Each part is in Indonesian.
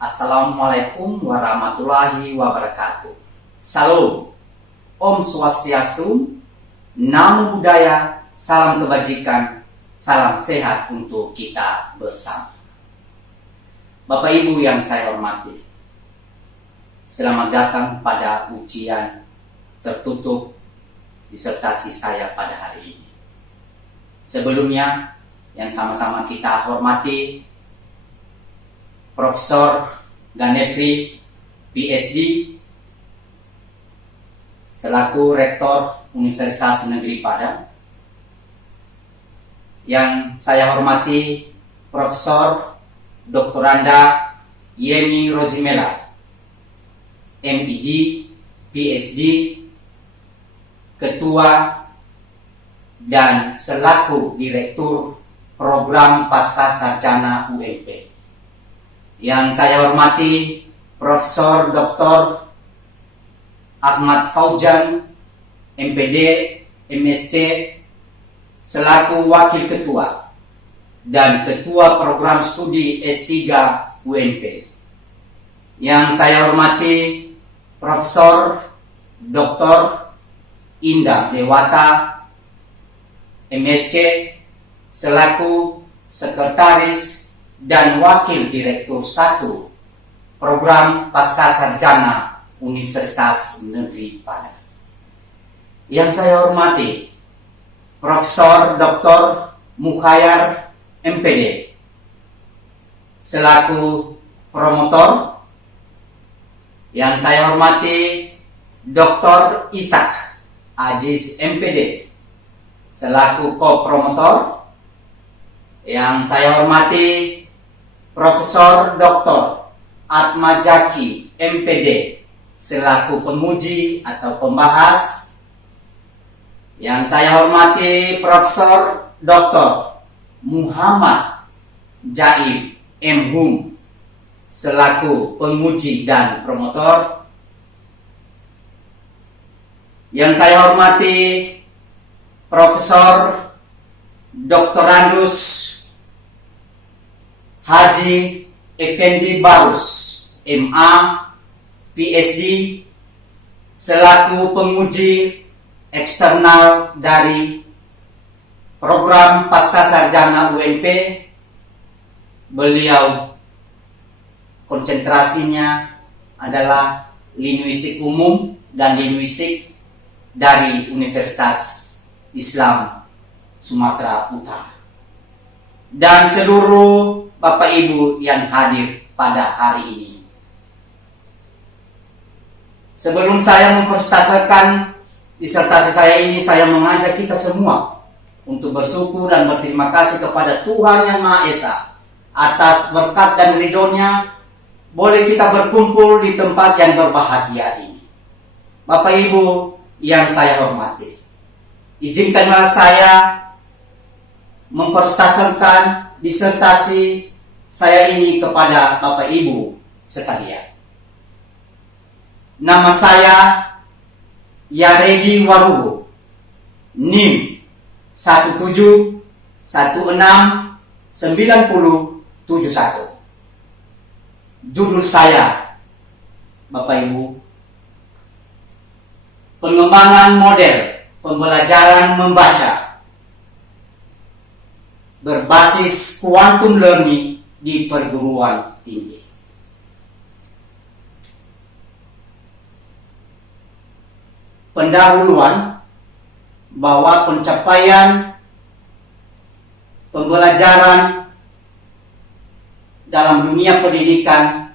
Assalamualaikum warahmatullahi wabarakatuh. Salam, Om Swastiastu, Namo Buddhaya, salam kebajikan, salam sehat untuk kita bersama. Bapak Ibu yang saya hormati, selamat datang pada ujian tertutup disertasi saya pada hari ini. Sebelumnya, yang sama-sama kita hormati Profesor Ganefri, PhD, selaku Rektor Universitas Negeri Padang. Yang saya hormati Profesor Dr. Anda Yeni Rozimela, MPD, PhD, Ketua dan selaku Direktur Program Pasca Sarjana UMP. Yang saya hormati Profesor Dr. Ahmad Fauzan, MPD, MSc, selaku Wakil Ketua dan Ketua Program Studi S3 UNP. Yang saya hormati Profesor Dr. Indah Dewata, MSc, selaku Sekretaris dan Wakil Direktur 1 Program Pasca Sarjana Universitas Negeri Padang. Yang saya hormati Profesor Dr. Mukhayar, MPD, selaku promotor. Yang saya hormati Dr. Ishak Aziz, MPD, selaku co-promotor. Yang saya hormati Profesor Dr. Atmajaki, MPD, selaku penguji atau pembahas. Yang saya hormati Profesor Dr. Muhammad Jaib, MHum, selaku penguji dan promotor. Yang saya hormati Profesor Dr. Andus Haji Effendi Barus, MA, PhD, selaku penguji eksternal dari Program Pasca Sarjana UNP. Beliau konsentrasinya adalah linguistik umum dan linguistik dari Universitas Islam Sumatera Utara. Dan seluruh Bapak Ibu yang hadir pada hari ini. Sebelum saya mempresentasikan disertasi saya ini, saya mengajak kita semua untuk bersyukur dan berterima kasih kepada Tuhan Yang Maha Esa atas berkat dan ridho-Nya boleh kita berkumpul di tempat yang berbahagia ini. Bapak Ibu yang saya hormati, izinkanlah saya mempresentasikan disertasi saya ini kepada Bapak Ibu sekalian. Nama saya Yaredi Warugo, NIM 17169071. Judul saya, Bapak Ibu, pengembangan model pembelajaran membaca berbasis quantum learning di perguruan tinggi. Pendahuluan bahwa pencapaian pembelajaran dalam dunia pendidikan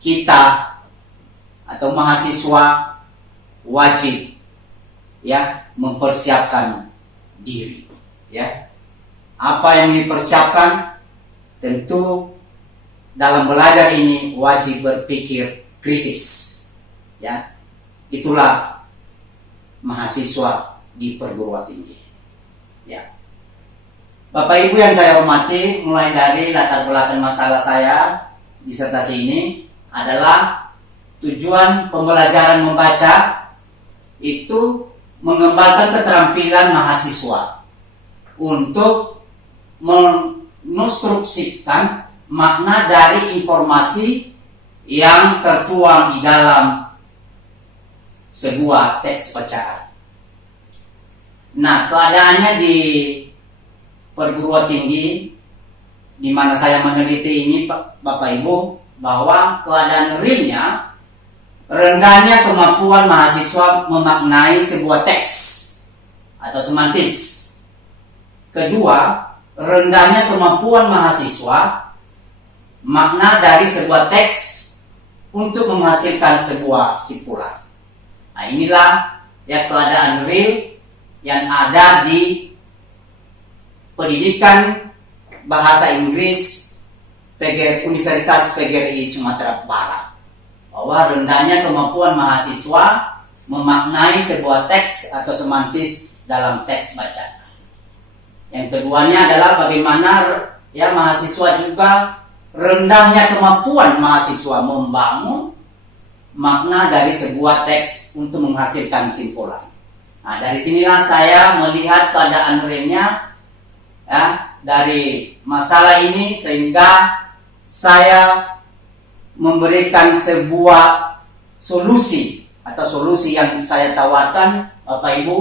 kita atau mahasiswa wajib mempersiapkan diri. Apa yang dipersiapkan? Tentu dalam belajar ini wajib berpikir kritis. Itulah mahasiswa di perguruan tinggi. Bapak Ibu yang saya hormati, mulai dari latar belakang masalah saya disertasi ini adalah tujuan pembelajaran membaca itu mengembangkan keterampilan mahasiswa untuk mengonstruksikan makna dari informasi yang tertuang di dalam sebuah teks bacaan. Nah, keadaannya di perguruan tinggi di mana saya meneliti ini, Bapak Ibu, bahwa keadaan realnya rendahnya kemampuan mahasiswa memaknai sebuah teks atau semantis. Kedua, rendahnya kemampuan mahasiswa makna dari sebuah teks untuk menghasilkan sebuah simpulan. Nah, inilah ya keadaan real yang ada di pendidikan bahasa Inggris Universitas PGRI Sumatera Barat, bahwa rendahnya kemampuan mahasiswa memaknai sebuah teks atau semantis dalam teks bacaan. Yang keduanya adalah bagaimana ya mahasiswa juga rendahnya kemampuan mahasiswa membangun makna dari sebuah teks untuk menghasilkan simpulan. Nah, dari sinilah saya melihat keadaan realnya ya dari masalah ini, sehingga saya memberikan sebuah solusi atau solusi yang saya tawarkan, Bapak Ibu,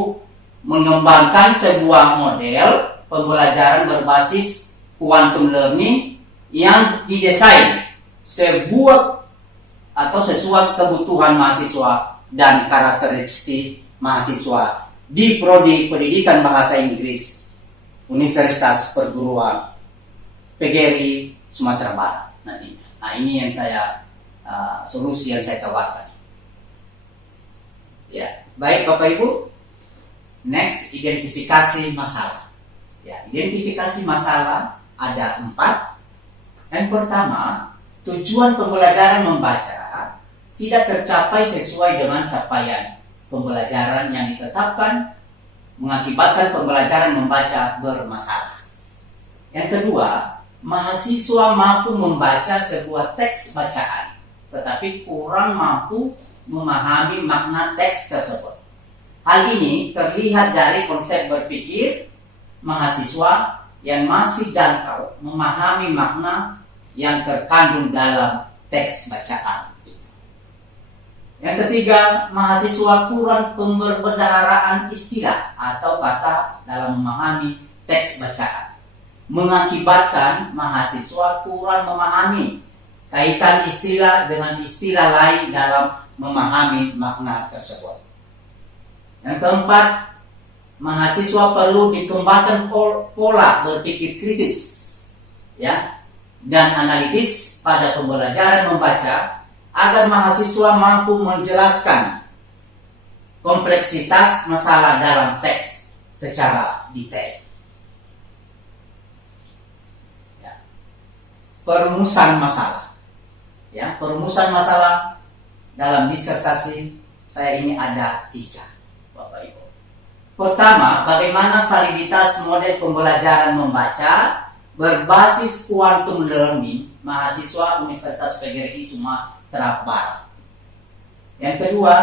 mengembangkan sebuah model pembelajaran berbasis quantum learning yang didesain sebuah atau sesuai kebutuhan mahasiswa dan karakteristik mahasiswa di prodi pendidikan bahasa Inggris Universitas Perguruan PGRI Sumatera Barat nantinya. Nah, ini yang saya solusi yang saya tawarkan. Ya, baik Bapak Ibu. Next, identifikasi masalah. Ya, identifikasi masalah ada 4. Yang pertama, tujuan pembelajaran membaca tidak tercapai sesuai dengan capaian pembelajaran yang ditetapkan, mengakibatkan pembelajaran membaca bermasalah. Yang kedua, mahasiswa mampu membaca sebuah teks bacaan, tetapi kurang mampu memahami makna teks tersebut. Hal ini terlihat dari konsep berpikir mahasiswa yang masih dangkal memahami makna yang terkandung dalam teks bacaan. Yang ketiga, mahasiswa kurang pemberbendaharaan istilah atau kata dalam memahami teks bacaan, mengakibatkan mahasiswa kurang memahami kaitan istilah dengan istilah lain dalam memahami makna tersebut. Yang keempat, mahasiswa perlu dikembangkan pola berpikir kritis ya dan analitis pada pembelajaran membaca agar mahasiswa mampu menjelaskan kompleksitas masalah dalam teks secara detail. Ya. Perumusan masalah. Ya, perumusan masalah dalam disertasi saya ini ada 3, Bapak Ibu. Pertama, bagaimana validitas model pembelajaran membaca berbasis quantum learning mahasiswa Universitas PGRI Sumatera Barat. Yang kedua,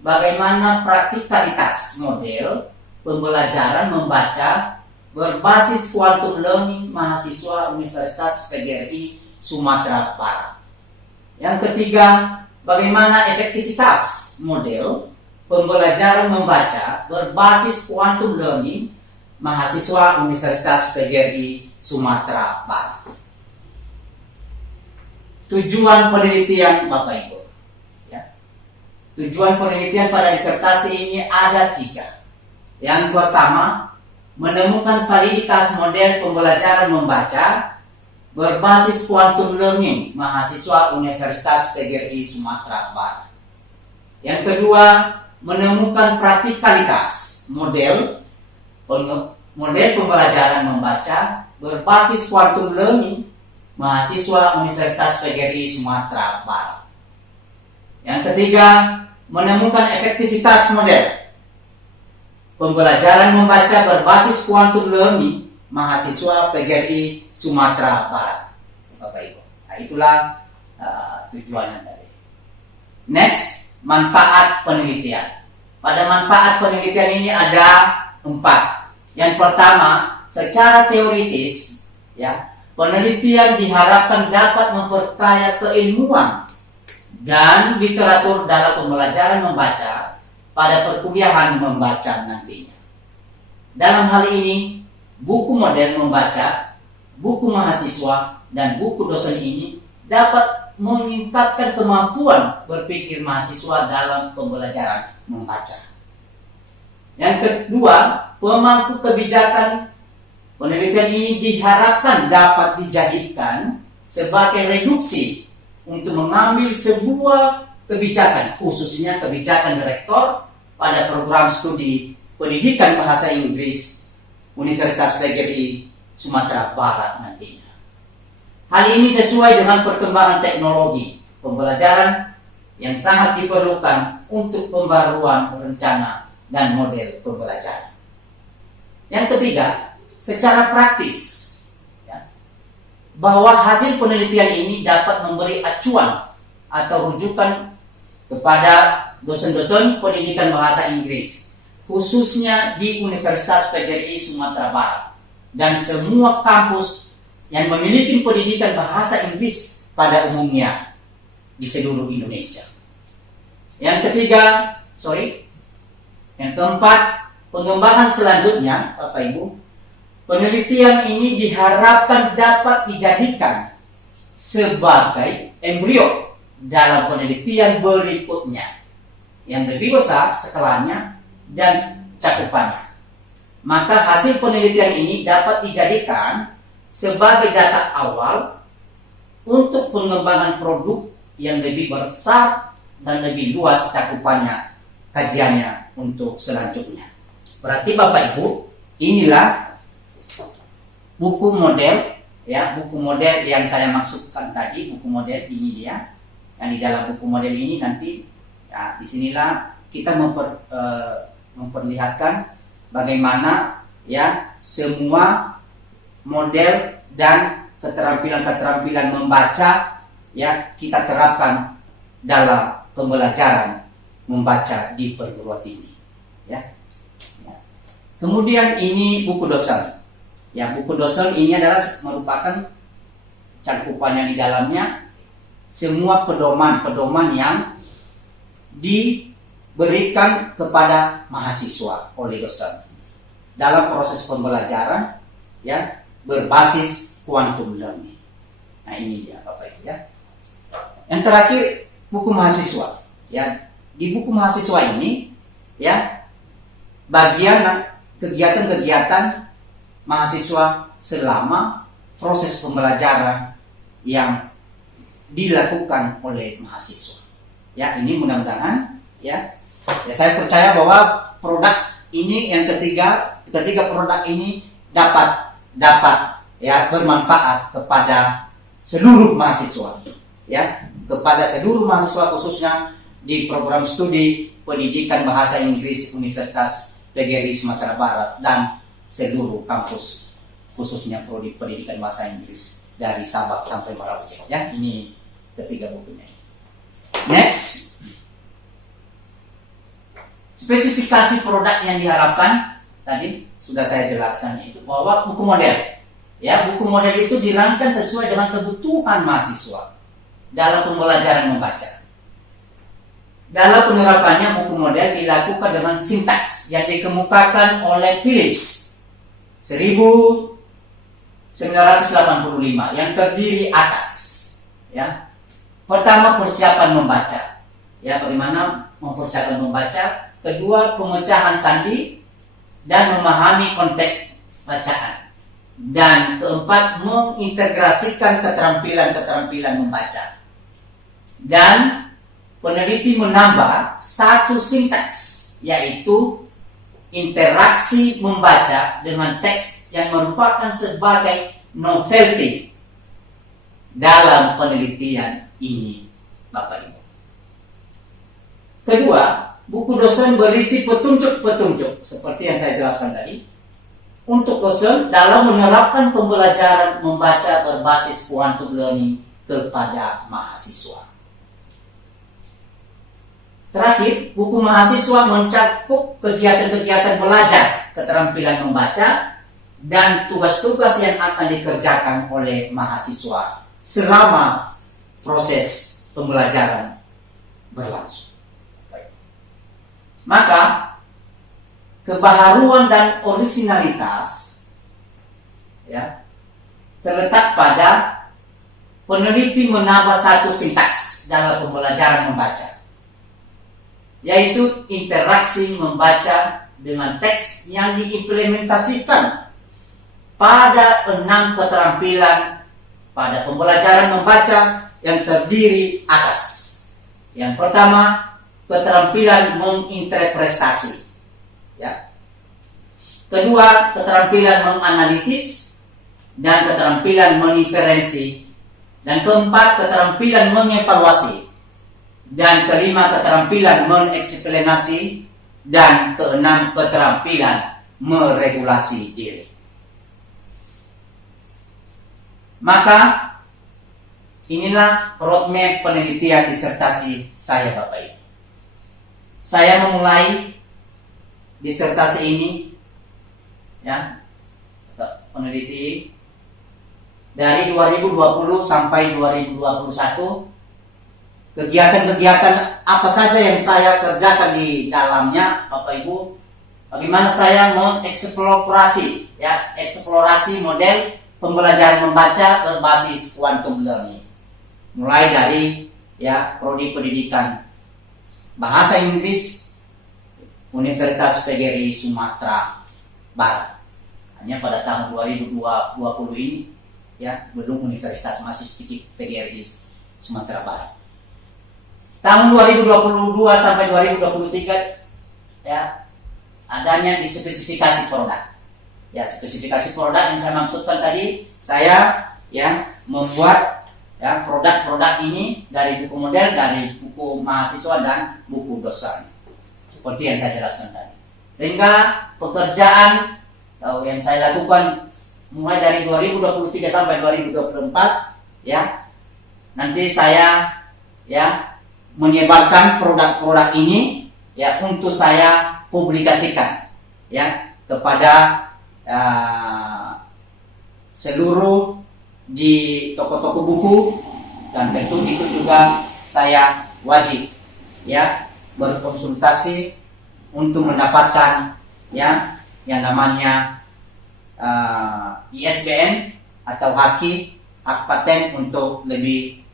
bagaimana praktikalitas model pembelajaran membaca berbasis quantum learning mahasiswa Universitas PGRI Sumatera Barat. Yang ketiga, bagaimana efektivitas model pembelajaran membaca berbasis quantum learning mahasiswa Universitas PGRI Sumatera Barat. Tujuan penelitian Bapak Ibu ya. Tujuan penelitian pada disertasi ini ada 3. Yang pertama, menemukan validitas model pembelajaran membaca berbasis quantum learning mahasiswa Universitas PGRI Sumatera Barat. Yang kedua, menemukan praktikalitas model pembelajaran membaca berbasis quantum learning mahasiswa Universitas PGRI Sumatera Barat. Yang ketiga, menemukan efektivitas model pembelajaran membaca berbasis quantum learning mahasiswa PGRI Sumatera Barat. Bapak Ibu. Nah, itulah tujuannya tadi. Next, manfaat penelitian. Pada manfaat penelitian ini ada 4. Yang pertama, secara teoritis, ya, penelitian diharapkan dapat memperkaya keilmuan dan literatur dalam pembelajaran membaca pada perkuliahan membaca nantinya. Dalam hal ini, buku model membaca, buku mahasiswa, dan buku dosen ini dapat meningkatkan kemampuan berpikir mahasiswa dalam pembelajaran membaca. Yang kedua, pemangku kebijakan penelitian ini diharapkan dapat dijadikan sebagai reduksi untuk mengambil sebuah kebijakan, khususnya kebijakan rektor pada program studi pendidikan bahasa Inggris Universitas PGRI Sumatera Barat nantinya. Hal ini sesuai dengan perkembangan teknologi pembelajaran yang sangat diperlukan untuk pembaruan rencana dan model pembelajaran. Yang ketiga, secara praktis, ya, bahwa hasil penelitian ini dapat memberi acuan atau rujukan kepada dosen-dosen pendidikan bahasa Inggris, khususnya di Universitas PGRI Sumatera Barat dan semua kampus yang memiliki pendidikan bahasa Inggris pada umumnya di seluruh Indonesia. Yang keempat, pengembangan selanjutnya, Bapak Ibu, penelitian ini diharapkan dapat dijadikan sebagai embrio dalam penelitian berikutnya yang lebih besar skalanya dan cakupannya. Maka hasil penelitian ini dapat dijadikan sebagai data awal untuk pengembangan produk yang lebih besar dan lebih luas cakupannya, kajiannya untuk selanjutnya. Berarti Bapak Ibu, inilah buku model, ya, buku model yang saya maksudkan tadi. Buku model ini dia, yang di dalam buku model ini nanti, ya, disinilah kita memperlihatkan bagaimana, ya, semua model dan keterampilan-keterampilan membaca, ya, kita terapkan dalam pembelajaran membaca di perguruan tinggi, ya. Kemudian ini buku dosen. Ya, buku dosen ini adalah merupakan cakupannya di dalamnya semua pedoman-pedoman yang diberikan kepada mahasiswa oleh dosen dalam proses pembelajaran, ya, berbasis quantum learning. Nah, ini dia Bapak Ibu, ya. Yang terakhir, buku mahasiswa. Ya, di buku mahasiswa ini, ya, bagian kegiatan-kegiatan mahasiswa selama proses pembelajaran yang dilakukan oleh mahasiswa. Ya, ini mudah-mudahan, ya saya percaya bahwa produk ini yang ketiga produk ini dapat ya bermanfaat kepada seluruh mahasiswa, ya, kepada seluruh mahasiswa khususnya di program studi pendidikan bahasa Inggris Universitas PGRI Sumatera Barat dan seluruh kampus khususnya prodi pendidikan bahasa Inggris dari Sabang sampai Merauke, ya. Ini ketiga bukunya. Next, spesifikasi produk yang diharapkan tadi sudah saya jelaskan, itu bahwa buku model, ya, buku model itu dirancang sesuai dengan kebutuhan mahasiswa dalam pembelajaran membaca. Dalam penerapannya, buku model dilakukan dengan sintaks yang dikemukakan oleh Phillips 1985 yang terdiri atas, ya, pertama persiapan membaca, ya, bagaimana mempersiapkan membaca. Kedua, pemecahan sandi dan memahami konteks bacaan. Dan keempat, mengintegrasikan keterampilan-keterampilan membaca. Dan peneliti menambah satu sintaks, yaitu interaksi membaca dengan teks yang merupakan sebagai novelty dalam penelitian ini, Bapak Ibu. Kedua, buku dosen berisi petunjuk-petunjuk seperti yang saya jelaskan tadi untuk dosen dalam menerapkan pembelajaran membaca berbasis quantum learning kepada mahasiswa. Terakhir, buku mahasiswa mencakup kegiatan-kegiatan belajar keterampilan membaca dan tugas-tugas yang akan dikerjakan oleh mahasiswa selama proses pembelajaran berlangsung. Baik. Maka kebaharuan dan orisinalitas ya terletak pada peneliti menambah satu sintaks dalam pembelajaran membaca, yaitu interaksi membaca dengan teks yang diimplementasikan pada 6 keterampilan pada pembelajaran membaca yang terdiri atas. Yang pertama, keterampilan menginterpretasi. Ya. Kedua, keterampilan menganalisis dan keterampilan menginferensi. Dan keempat, keterampilan mengevaluasi. Dan kelima, keterampilan mengeksplanasi. Dan keenam, keterampilan meregulasi diri. Maka inilah roadmap penelitian disertasi saya, Bapak Ibu. Saya memulai disertasi ini ya, peneliti dari 2020 sampai 2021. Kegiatan-kegiatan apa saja yang saya kerjakan di dalamnya, Bapak Ibu, bagaimana saya mengeksplorasi ya, eksplorasi model pembelajaran membaca berbasis quantum learning. Mulai dari ya prodi pendidikan bahasa Inggris Universitas PGRI Sumatera Barat. Hanya pada tahun 2020 ini ya, belum universitas, masih sedikit PGRI Sumatera Barat. Tahun 2022 sampai 2023 ya, adanya di spesifikasi produk. Ya, spesifikasi produk yang saya maksudkan tadi, saya ya membuat ya produk-produk ini dari buku model, dari buku mahasiswa dan buku dosen. Seperti yang saya jelaskan tadi. Sehingga pekerjaan yang saya lakukan mulai dari 2023 sampai 2024 ya, nanti saya ya menyebarkan produk-produk ini ya untuk saya publikasikan ya kepada seluruh di toko-toko buku, dan tentu itu juga saya wajib ya berkonsultasi untuk mendapatkan ya yang namanya ISBN atau hak paten untuk lebih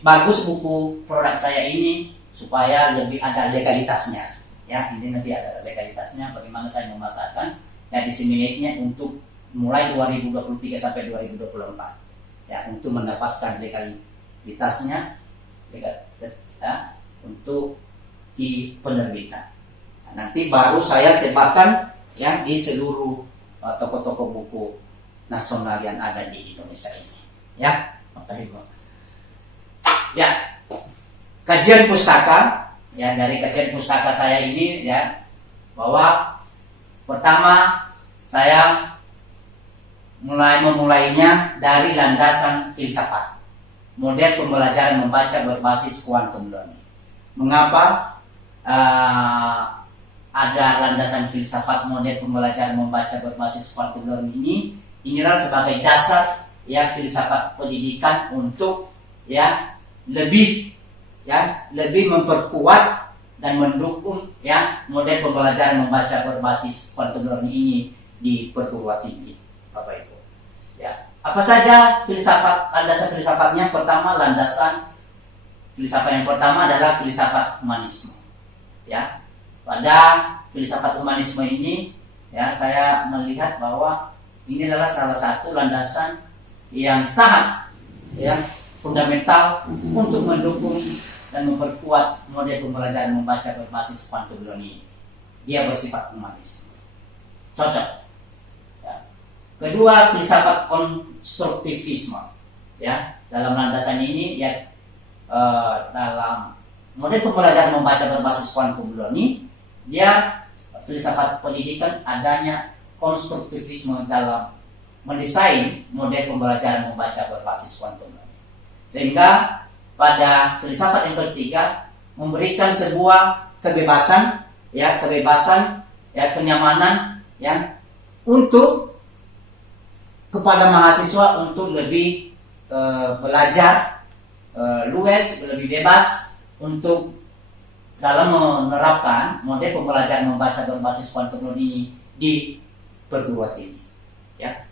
bagus buku produk saya ini supaya lebih ada legalitasnya ya. Ini nanti ada legalitasnya bagaimana saya memasarkan dan disseminate-nya untuk mulai 2023 sampai 2024 ya, untuk mendapatkan legalitasnya ya, untuk di penerbitan. Nah, nanti baru saya sebarkan ya di seluruh toko-toko buku nasional yang ada di Indonesia ini ya. Ya, kajian pustaka ya, dari kajian pustaka saya ini ya, bahwa pertama saya memulainya dari landasan filsafat, model pembelajaran membaca berbasis quantum learning. Mengapa ada landasan filsafat model pembelajaran membaca berbasis quantum learning ini? Inilah sebagai dasar ya filsafat pendidikan untuk ya lebih memperkuat dan mendukung ya model pembelajaran membaca berbasis quantum learning ini di perguruan tinggi, Bapak Ibu. Ya, apa saja filsafat, landasan filsafatnya? Pertama, landasan filsafat yang pertama adalah filsafat humanisme. Ya, pada filsafat humanisme ini ya, saya melihat bahwa ini adalah salah satu landasan yang sangat ya fundamental untuk mendukung dan memperkuat model pembelajaran membaca berbasis quantum learning. Dia bersifat humanis, cocok. Ya. Kedua, filsafat konstruktivisme. Ya, dalam landasan ini ya dalam model pembelajaran membaca berbasis quantum learning, dia filsafat pendidikan adanya konstruktivisme dalam mendesain model pembelajaran membaca berbasis quantum learning. Sehingga pada filsafat yang ketiga memberikan sebuah kebebasan ya, kenyamanan ya untuk kepada mahasiswa untuk lebih belajar luas, lebih bebas untuk dalam menerapkan model pembelajaran membaca berbasis kuantum learning ini di perguruan tinggi. Ya.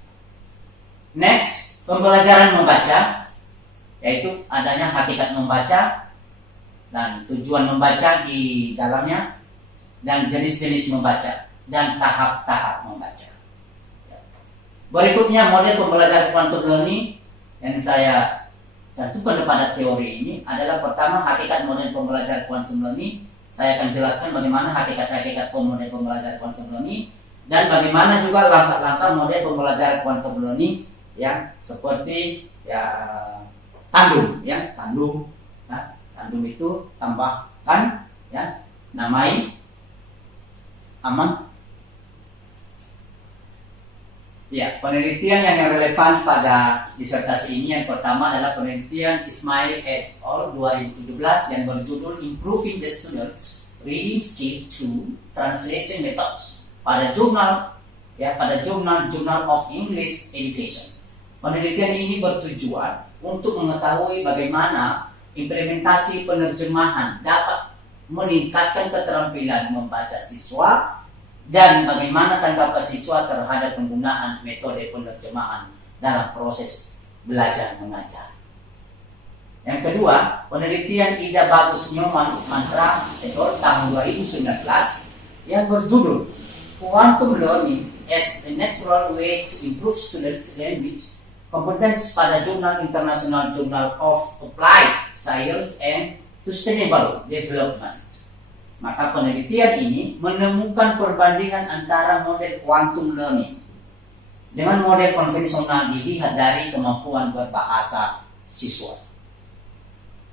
Next, pembelajaran membaca, yaitu adanya hakikat membaca dan tujuan membaca di dalamnya, dan jenis-jenis membaca dan tahap-tahap membaca. Berikutnya model pembelajaran quantum learning yang saya cantumkan pada teori ini adalah pertama hakikat model pembelajaran quantum learning. Saya akan jelaskan bagaimana hakikat-hakikat model pembelajaran quantum learning dan bagaimana juga langkah-langkah model pembelajaran quantum learning yang seperti ya tandum, ya tandum. Nah, tandum itu tambahkan, ya namai, aman. Ya, penelitian yang relevan pada disertasi ini yang pertama adalah penelitian Ismail et al. 2017 yang berjudul Improving the Students Reading Skill to Translation Methods pada jurnal Journal of English Education. Penelitian ini bertujuan untuk mengetahui bagaimana implementasi penerjemahan dapat meningkatkan keterampilan membaca siswa dan bagaimana tanggapan siswa terhadap penggunaan metode penerjemahan dalam proses belajar mengajar. Yang kedua, penelitian Ida Bagus Nyoman Mantra et al. Tahun 2019 yang berjudul Quantum Learning as a Natural Way to Improve Student Language Competence pada Jurnal International Journal of Applied Science and Sustainable Development. Maka penelitian ini menemukan perbandingan antara model quantum learning dengan model konvensional dilihat dari kemampuan berbahasa siswa.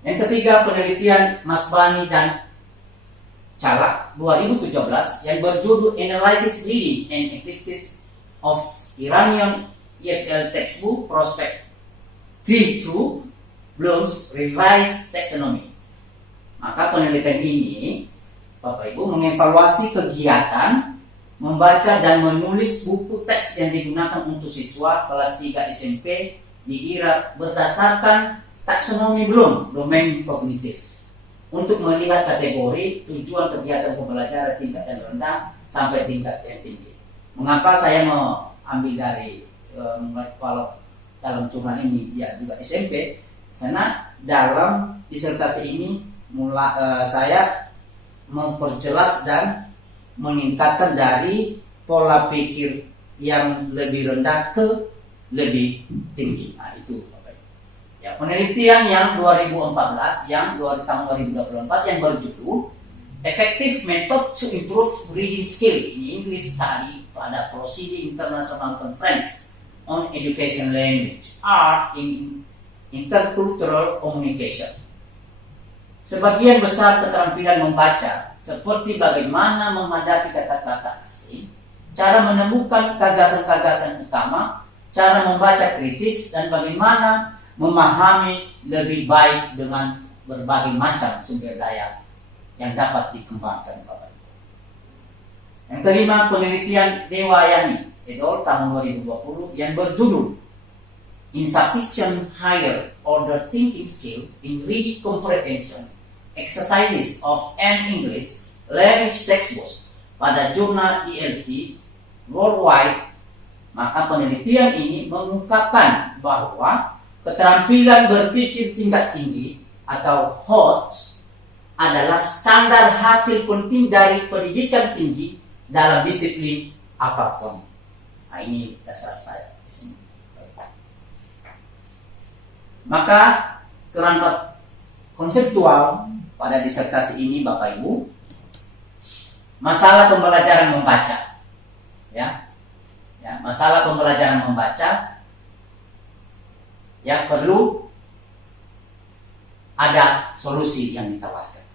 Yang ketiga, penelitian Masbani dan Calak 2017 yang berjudul Analysis Reading and Activities of Iranian EFL Textbook Prospect 3 through Bloom's Revised Taxonomy. Maka penelitian ini Bapak Ibu mengevaluasi kegiatan membaca dan menulis buku teks yang digunakan untuk siswa kelas 3 SMP di Irak berdasarkan taksonomi Bloom domain kognitif untuk melihat kategori tujuan kegiatan pembelajaran tingkat yang rendah sampai tingkat yang tinggi. Mengapa saya mau ambil dari kalau dalam jurnal ini dia juga SMP? Karena dalam disertasi ini saya memperjelas dan meningkatkan dari pola pikir yang lebih rendah ke lebih tinggi. Nah, itu Bapak Ibu. Ya, penelitian yang 2014 yang tahun 2024 yang berjudul Effective Method to Improve Reading Skill in English Study pada Proceeding International Conference on Education Language Art in Intercultural Communication. Sebagian besar keterampilan membaca, seperti bagaimana menghadapi kata-kata asing, cara menemukan gagasan-gagasan utama, cara membaca kritis, dan bagaimana memahami lebih baik dengan berbagai macam sumber daya yang dapat dikembangkan. Yang kelima, penelitian Dewayani et al. Tahun 2020 yang berjudul Insufficient Higher Order Thinking Skill in Reading Comprehension Exercises of an English Language Textbooks pada jurnal ELT Worldwide. Maka penelitian ini mengungkapkan bahwa keterampilan berpikir tingkat tinggi atau HOT adalah standar hasil penting dari pendidikan tinggi dalam disiplin apapun. Nah, ini dasar saya di sini. Maka kerangka konseptual pada disertasi ini Bapak Ibu, masalah pembelajaran membaca, ya masalah pembelajaran membaca, ya perlu ada solusi yang ditawarkan,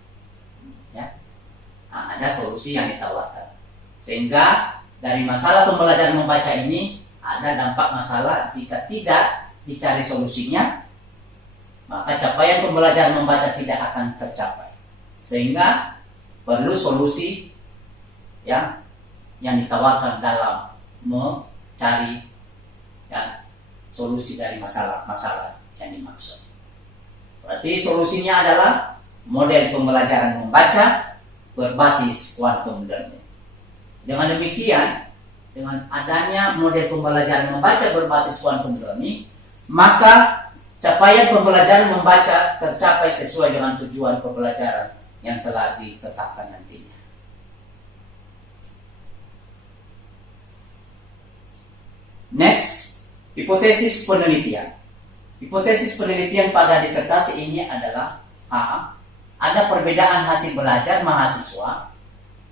ya ada solusi yang ditawarkan, sehingga dari masalah pembelajaran membaca ini ada dampak masalah jika tidak dicari solusinya, maka capaian pembelajaran membaca tidak akan tercapai. Sehingga perlu solusi yang ditawarkan dalam mencari solusi dari masalah-masalah yang dimaksud. Berarti solusinya adalah model pembelajaran membaca berbasis quantum learning. Dengan demikian, dengan adanya model pembelajaran membaca berbasis quantum learning, maka capaian pembelajaran membaca tercapai sesuai dengan tujuan pembelajaran yang telah ditetapkan nantinya. Next, hipotesis penelitian. Hipotesis penelitian pada disertasi ini adalah A. Ada perbedaan hasil belajar mahasiswa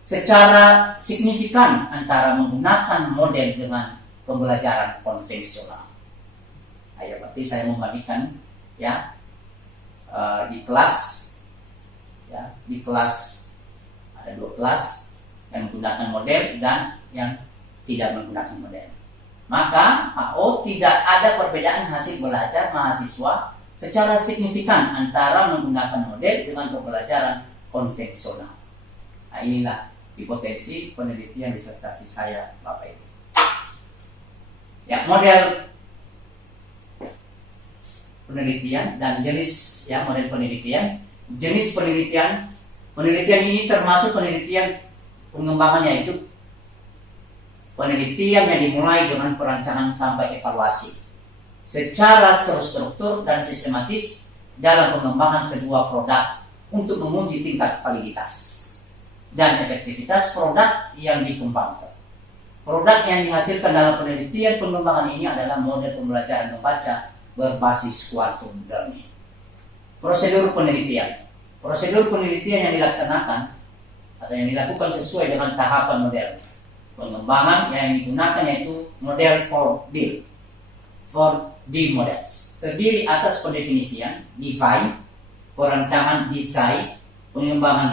secara signifikan antara menggunakan model dengan pembelajaran konvensional. Ya, berarti saya membandingkan ya di kelas ada 2 kelas yang menggunakan model dan yang tidak menggunakan model. Maka HO tidak ada perbedaan hasil belajar mahasiswa secara signifikan antara menggunakan model dengan pembelajaran konvensional. Nah, inilah hipotesis penelitian disertasi saya, Bapak Ibu. Ya, model penelitian dan jenis model penelitian. Jenis penelitian ini termasuk penelitian pengembangannya itu penelitian yang dimulai dengan perancangan sampai evaluasi secara terstruktur dan sistematis dalam pengembangan sebuah produk untuk menguji tingkat validitas dan efektivitas produk yang dikembangkan. Produk yang dihasilkan dalam penelitian pengembangan ini adalah model pembelajaran membaca berbasis quantum learning. Prosedur penelitian. Prosedur penelitian yang dilaksanakan atau yang dilakukan sesuai dengan tahapan model pengembangan yang digunakan yaitu model 4D. 4D models terdiri atas pendefinisian, define, perancangan design, pengembangan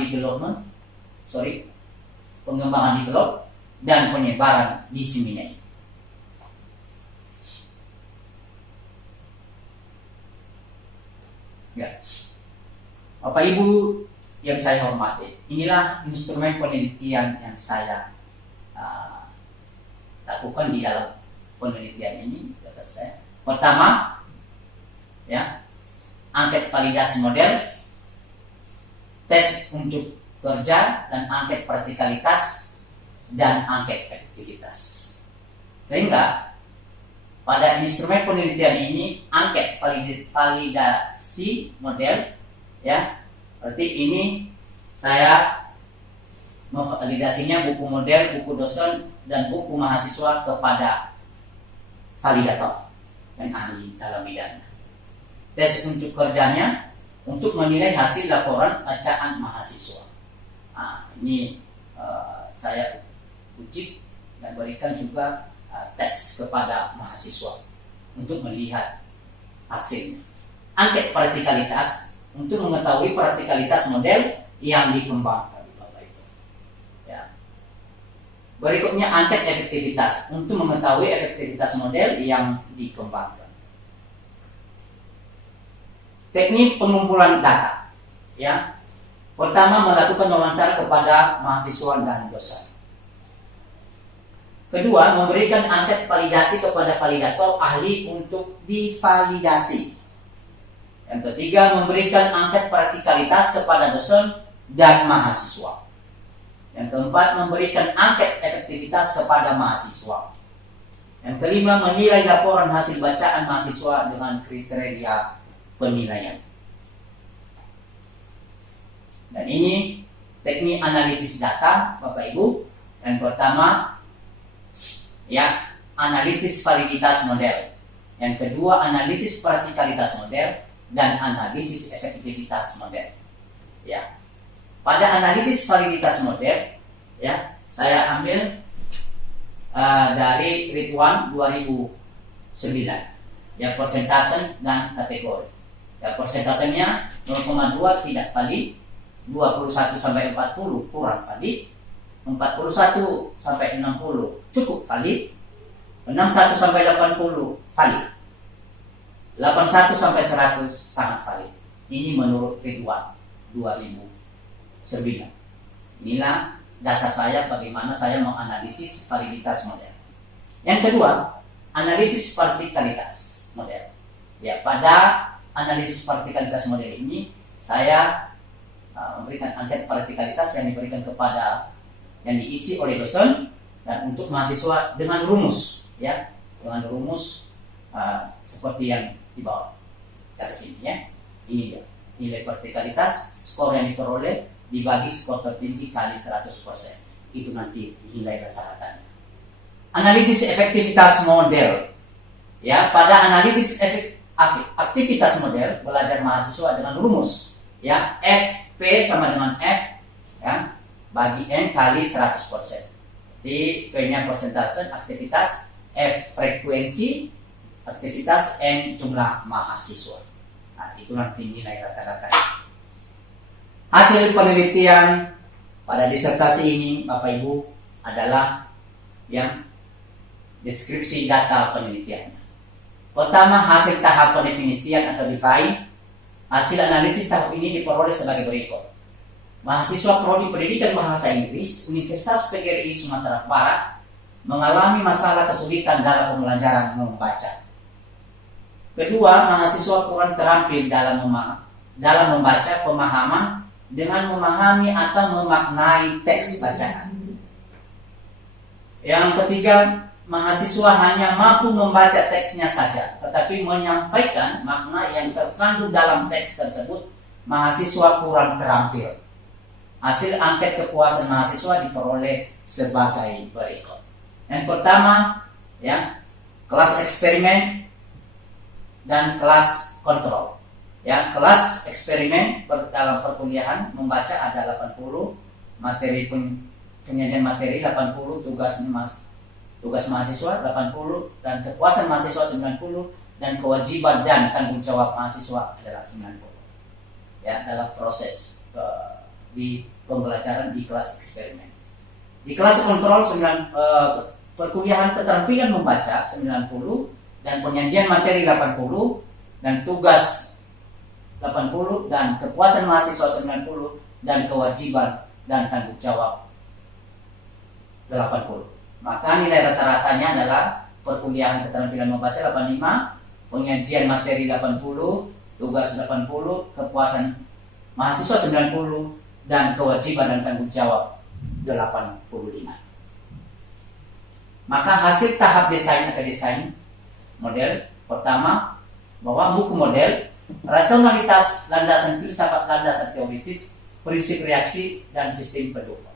develop, dan penyebaran disseminate. Ya. Bapak Ibu yang saya hormati, inilah instrumen penelitian yang saya lakukan di dalam penelitian ini. Kata saya, pertama, angket validasi model, tes unjuk kerja, dan angket praktikalitas dan angket efektivitas. Sehingga pada instrumen penelitian ini angket validasi model, berarti ini saya memvalidasinya buku model, buku dosen, dan buku mahasiswa kepada validator dan ahli dalam bidangnya. Tes unjuk kerjanya untuk menilai hasil laporan bacaan mahasiswa. Nah, ini saya uji dan berikan juga tes kepada mahasiswa untuk melihat hasilnya. Angket praktikalitas untuk mengetahui praktikalitas model yang dikembangkan. Berikutnya angket efektivitas untuk mengetahui efektivitas model yang dikembangkan. Teknik pengumpulan data. Pertama, melakukan wawancara kepada mahasiswa dan dosen. Kedua, memberikan angket validasi kepada validator ahli untuk divalidasi. Yang ketiga, memberikan angket praktikalitas kepada dosen dan mahasiswa. Yang keempat, memberikan angket efektivitas kepada mahasiswa. Yang kelima, menilai laporan hasil bacaan mahasiswa dengan kriteria penilaian. Dan ini teknik analisis data, Bapak Ibu. Yang pertama, analisis validitas model. Yang kedua, analisis praktikalitas model dan analisis efektivitas model. Pada analisis validitas model, saya ambil dari Ridwan 2009, persentase dan kategori. Persentasenya 0,2 tidak valid, 21 sampai 40 kurang valid, 41 sampai 60 cukup valid, 61 sampai 80 valid, 81 sampai 100 sangat valid. Ini menurut Ridwan 2009. Inilah dasar saya bagaimana saya menganalisis validitas model. Yang kedua, analisis praktikalitas model. Pada analisis partikalitas model ini, saya memberikan angket partikalitas yang diberikan kepada yang diisi oleh dosen dan untuk mahasiswa dengan rumus, ya, dengan rumus seperti yang di bawah di atas ini, ya. Ini dia nilai partikalitas, skor yang diperoleh dibagi skor tertinggi kali 100%. Itu nanti nilai rata-ratanya. Analisis efektivitas model, ya, pada analisis aktivitas model belajar mahasiswa dengan rumus, ya, FP sama dengan F, ya, bagi N kali 100%. Jadi P-nya persentase aktivitas, F frekuensi aktivitas, N jumlah mahasiswa. Nah, itu nanti nilai rata-ratanya. Hasil penelitian pada disertasi ini, Bapak Ibu, adalah yang deskripsi data penelitiannya. Pertama, hasil tahap pendefinisian atau define. Hasil analisis tahap ini diperoleh sebagai berikut. Mahasiswa Prodi Pendidikan Bahasa Inggris Universitas PGRI Sumatera Barat mengalami masalah kesulitan dalam pembelajaran membaca. Kedua, mahasiswa kurang terampil dalam membaca pemahaman dengan memahami atau memaknai teks bacaan. Yang ketiga, mahasiswa hanya mampu membaca teksnya saja, tetapi menyampaikan makna yang terkandung dalam teks tersebut, mahasiswa kurang terampil. Hasil angket kepuasan mahasiswa diperoleh sebagai berikut. Yang pertama, ya, kelas eksperimen dan kelas kontrol. Ya, kelas eksperimen dalam perkuliahan membaca ada 80, materi penyajian materi 80, tugas mahasiswa 80, dan kepuasan mahasiswa 90, dan kewajiban dan tanggung jawab mahasiswa adalah 90. Ya, dalam proses di pembelajaran di kelas eksperimen. Di kelas kontrol perkuliahan keterampilan membaca 90, dan penyajian materi 80, dan tugas 80, dan kepuasan mahasiswa 90, dan kewajiban dan tanggung jawab 80. Maka nilai rata-ratanya adalah perkuliahan keterampilan membaca 85, penyajian materi 80, tugas 80, kepuasan mahasiswa 90, dan kewajiban dan tanggung jawab 85. Maka hasil tahap desain atau desain model pertama, bahwa buku model, rasionalitas, landasan filsafat, landasan teoritis, prinsip reaksi, dan sistem pendukung.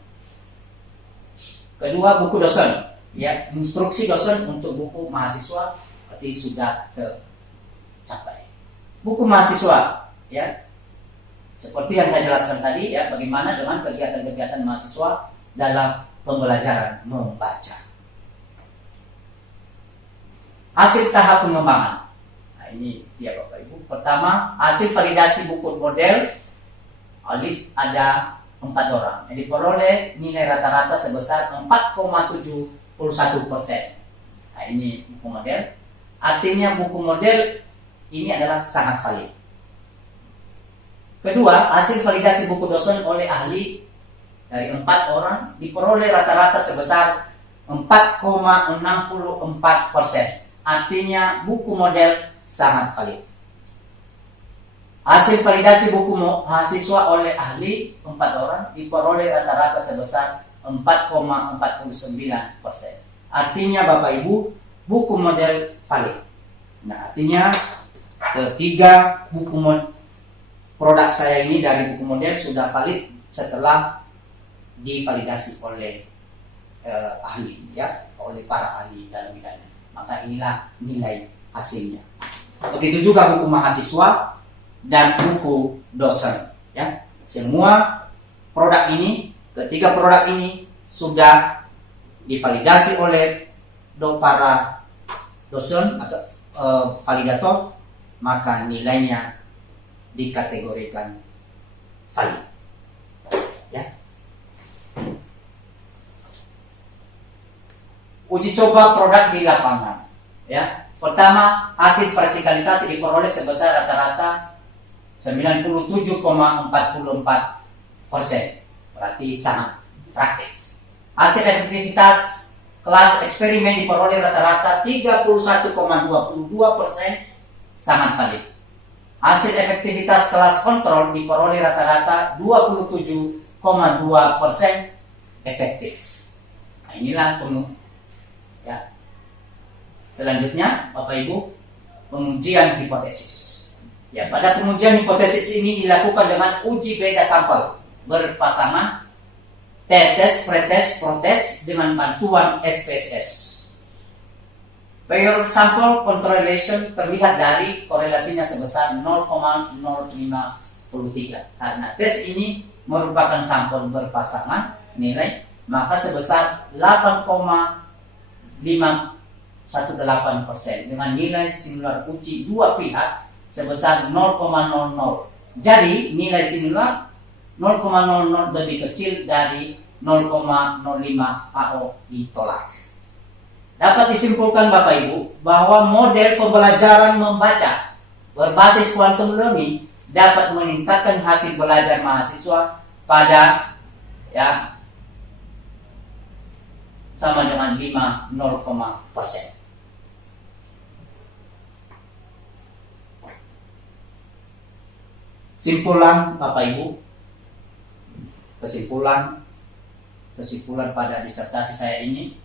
Kedua, buku dosen, ya, instruksi dosen untuk buku mahasiswa berarti sudah tercapai. Buku mahasiswa, ya, seperti yang saya jelaskan tadi, ya, bagaimana dengan kegiatan-kegiatan mahasiswa dalam pembelajaran membaca. Hasil tahap pengembangan. Nah, ini dia Bapak Ibu. Pertama, hasil validasi buku model. Audit ada 4 orang. Yang diperoleh nilai rata-rata sebesar 4,71%. Nah, ini buku model. Artinya buku model ini adalah sangat valid. Kedua, hasil validasi buku dosen oleh ahli dari 4 orang diperoleh rata-rata sebesar 4,64%. Artinya buku model sangat valid. Hasil validasi buku mahasiswa oleh ahli 4 orang diperoleh rata-rata sebesar 4,49%. Artinya Bapak Ibu, buku model valid. Nah, artinya ketiga produk saya ini dari buku model sudah valid setelah divalidasi oleh ahli, ya, oleh para ahli dalam bidangnya. Maka inilah nilai hasilnya. Begitu juga buku mahasiswa dan buku dosen, ya. Semua produk ini, ketiga produk ini sudah divalidasi oleh para dosen atau validator, maka nilainya dikategorikan valid, ya. Uji coba produk di lapangan, ya. Pertama, hasil praktikalitas diperoleh sebesar rata-rata 97,44%, berarti sangat praktis. Hasil efektivitas kelas eksperimen diperoleh rata-rata 31,22%, sangat valid. Hasil efektivitas kelas kontrol diperoleh rata-rata 27,2% efektif. Nah, inilah penuh. Ya. Selanjutnya, Bapak Ibu, pengujian hipotesis. Ya, pada pengujian hipotesis ini dilakukan dengan uji beda sampel berpasangan tetes, pretes, protes dengan bantuan SPSS. Pair sample correlation terlihat dari korelasinya sebesar 0,053. Karena tes ini merupakan sampel berpasangan nilai, maka sebesar 8,518% dengan nilai simular uji dua pihak sebesar 0,00. Jadi nilai simular 0,00 lebih kecil dari 0,05 AO ditolak. Dapat disimpulkan Bapak Ibu bahwa model pembelajaran membaca berbasis quantum learning dapat meningkatkan hasil belajar mahasiswa pada sama dengan 5,0%. Simpulan Bapak Ibu, kesimpulan pada disertasi saya ini,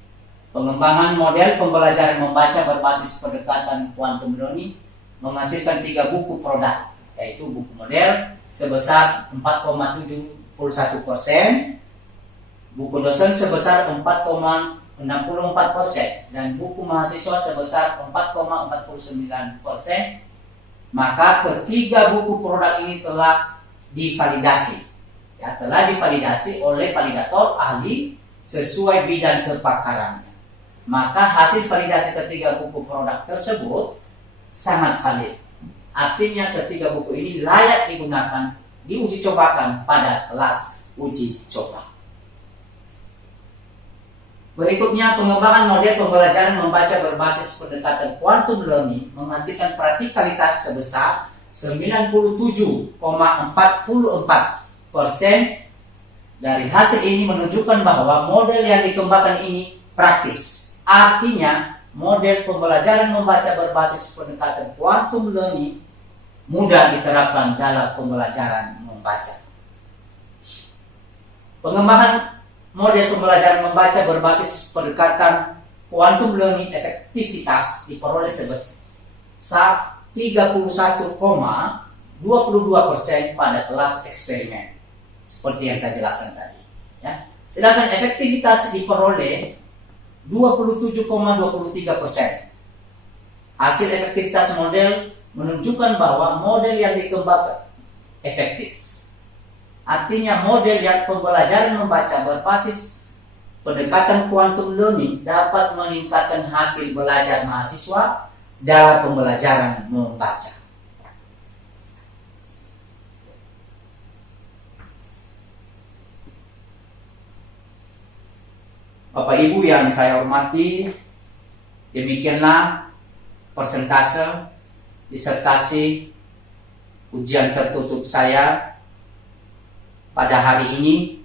pengembangan model pembelajaran membaca berbasis pendekatan quantum learning menghasilkan 3 buku produk, yaitu buku model sebesar 4,71%, buku dosen sebesar 4,64%, dan buku mahasiswa sebesar 4,49%. Maka ketiga buku produk ini telah divalidasi, telah divalidasi oleh validator ahli sesuai bidang kepakarannya. Maka hasil validasi ketiga buku produk tersebut sangat valid. Artinya ketiga buku ini layak digunakan, diuji cobakan pada kelas uji coba. Berikutnya, pengembangan model pembelajaran membaca berbasis pendekatan quantum learning menghasilkan praktikalitas sebesar 97,44%. Dari hasil ini menunjukkan bahwa model yang dikembangkan ini praktis. Artinya, model pembelajaran membaca berbasis pendekatan quantum learning mudah diterapkan dalam pembelajaran membaca. Pengembangan model pembelajaran membaca berbasis pendekatan quantum learning efektivitas diperoleh sebesar 31,22% pada kelas eksperimen, seperti yang saya jelaskan tadi. Sedangkan efektivitas diperoleh 27,23%. Hasil efektivitas model menunjukkan bahwa model yang dikembangkan efektif. Artinya model yang pembelajaran membaca berbasis pendekatan quantum learning dapat meningkatkan hasil belajar mahasiswa dalam pembelajaran membaca. Bapak Ibu yang saya hormati, demikianlah persentase disertasi ujian tertutup saya pada hari ini,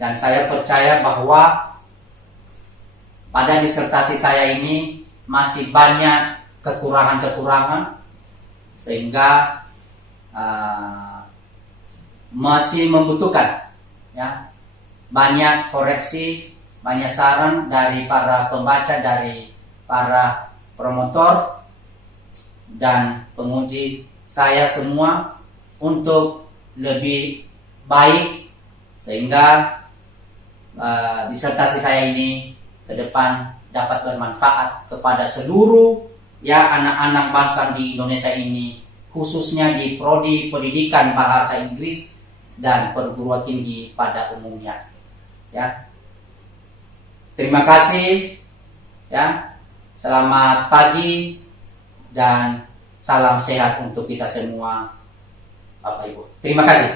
dan saya percaya bahwa pada disertasi saya ini masih banyak kekurangan-kekurangan, sehingga masih membutuhkan banyak koreksi, banyak saran dari para pembaca, dari para promotor dan penguji saya semua untuk lebih baik, sehingga disertasi saya ini ke depan dapat bermanfaat kepada seluruh anak-anak bangsa di Indonesia ini, khususnya di prodi pendidikan bahasa Inggris dan perguruan tinggi pada umumnya. Terima kasih, selamat pagi dan salam sehat untuk kita semua, Bapak Ibu. Terima kasih.